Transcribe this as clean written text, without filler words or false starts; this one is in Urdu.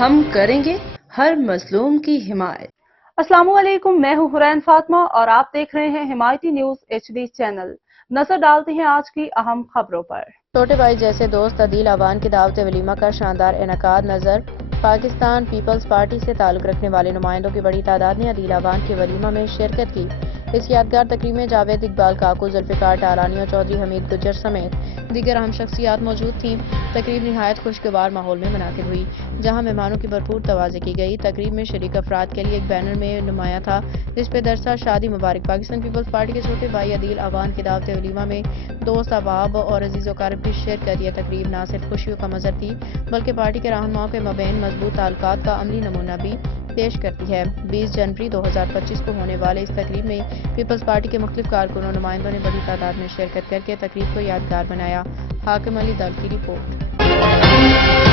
ہم کریں گے ہر مظلوم کی حمایت۔ السلام علیکم، میں ہوں حرین فاطمہ اور آپ دیکھ رہے ہیں حمایتی نیوز HD چینل۔ نظر ڈالتے ہیں آج کی اہم خبروں پر۔ چھوٹے بھائی جیسے دوست عدیل اعوان کی دعوت ولیمہ کا شاندار انعقاد۔ نظر پاکستان پیپلز پارٹی سے تعلق رکھنے والے نمائندوں کی بڑی تعداد نے عدیل اعوان کے ولیمہ میں شرکت کی۔ اس یادگار تقریب میں جاوید اقبال کاکو، ذوالفقار ٹارانی اور چودھری حمید گجر سمیت دیگر اہم شخصیات موجود تھیں۔ تقریب نہایت خوشگوار ماحول میں منعقد ہوئی، جہاں مہمانوں کی بھرپور توازی کی گئی۔ تقریب میں شریک افراد کے لیے ایک بینر میں نمایاں تھا، جس پہ درج تھا: شادی مبارک۔ پاکستان پیپلز پارٹی کے چھوٹے بھائی عدیل اعوان کی دعوت ولیمہ میں دوست احباب اور عزیز و اقارب کی شرکت۔ یہ تقریب نہ صرف خوشیوں کا منظر تھی، بلکہ پارٹی کے رہنماؤں کے مابین مضبوط تعلقات کا عملی نمونہ بھی پیش کرتی ہے۔ 20 جنوری 2025 کو ہونے والے اس تقریب میں پیپلز پارٹی کے مختلف کارکنوں اور نمائندوں نے بڑی تعداد میں شرکت کر کے تقریب کو یادگار بنایا۔ حاکم علی دل کی رپورٹ۔